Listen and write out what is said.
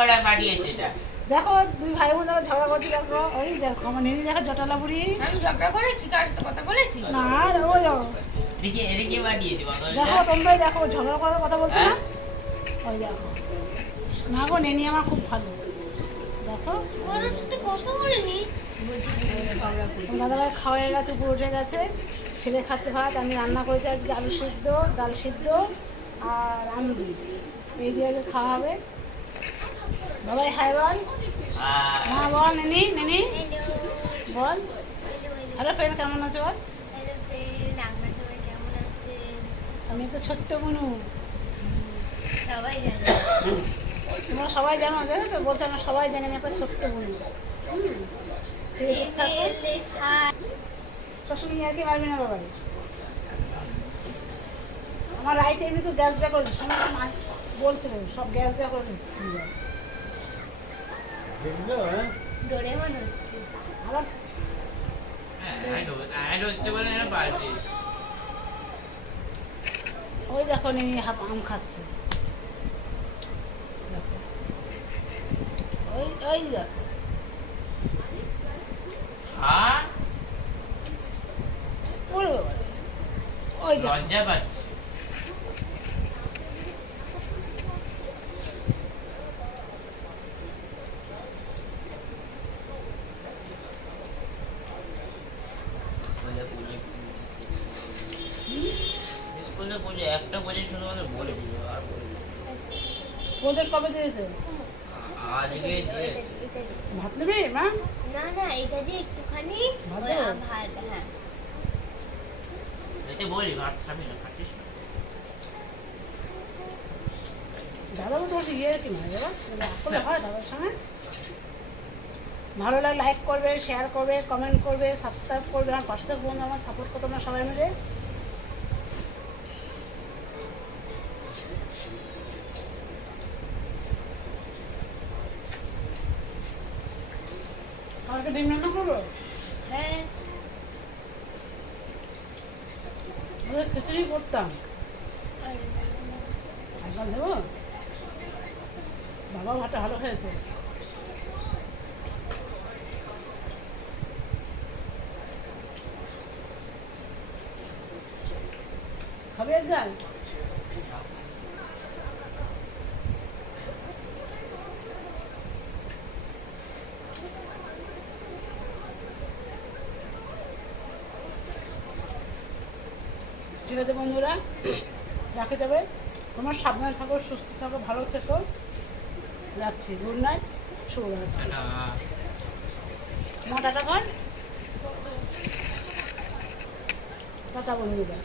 ওরা পাঠিয়েছে এটা। দেখো দুই ভাই বোন দেখো ঝগড়া করছে দেখো ওই দেখো আমার নেনি দেখো জটালা বুড়ি আমি ঝগড়া করেছি কার সাথে কথা বলেছি? না ওই দেখো। এদিকে এদিকে বদলটা দেখো তোমরাই দেখো ঝগড়া করার কথা বলছো না? হ্যাঁ? ওই দেখো। না গো নেনি আমার খুব ভালো। দেখো। ওর সাথে কথা বলিনি? করি। দাদাভাই খাওয়া হয়ে গেছে উপরে উঠে গেছে। ছেলে খাচ্ছে ভাত আমি রান্না করেছি আজকে আলু সিদ্ধ ডাল সিদ্ধ আর আমদি এই দিয়ে খাওয়া হবে। বাবাই হাই বল। মা বল নেনি নেনি। বল। হ্যালো ফ্রেন্ড কেমন আছে বল? আমি তো ছোট্ট বুনু। সবাই জানে। তোমরা সবাই জানো জানো তো? বলছে আমরা সবাই জানি আমি একটা ছোট্ট সবসময় আর কি মারবি না বাবাই? আমার রাইট এমনি তো গ্যাস দেওয়া করেছে সময় বলছে সব গ্যাস দেওয়া করে দিচ্ছি। ডোরেমন হচ্ছে। আবার? এরা পাল্টে ওই দেখো হাফ আম খাচ্ছে। ওই ওই দেখো। হ্যাঁ। ওই দেখো। লজ্জা পাচ্ছে। পুজো একটা শুধুমাত্র বলে দিল আর বলে প্রজেক্ট কবে দিয়েছে? আজকে দিয়েছে। ভাত নেবে মা। না না এটা দিয়ে একটুখানি ভালো? ভাত হ্যাঁ। এতে বলি ভাত খাবি না খাটিস না? দাদা তোমার ইয়ে কি মানে দাদা? হয় দাদার সঙ্গে। ভালো লাগে লাইক করবে শেয়ার করবে কমেন্ট করবে সাবস্ক্রাইব করবে আমার পাশে বন্ধু আমার সাপোর্ট করো তোমরা সবাই মিলে। কালকে ডিম রান্না করব? হ্যাঁ। খিচুড়ি করতাম। একবার দেবো? বাবা ভাতটা ভালো খেয়েছে। খাবে একবার? ঠিক আছে বন্ধুরা? রাখে যাবে তোমার সাবধানে থাকো সুস্থ থাকো ভালো থেকো। রাখছি গুড নাইট শুভরাত্রি। টাটা কর। টাটা বন্ধুরা।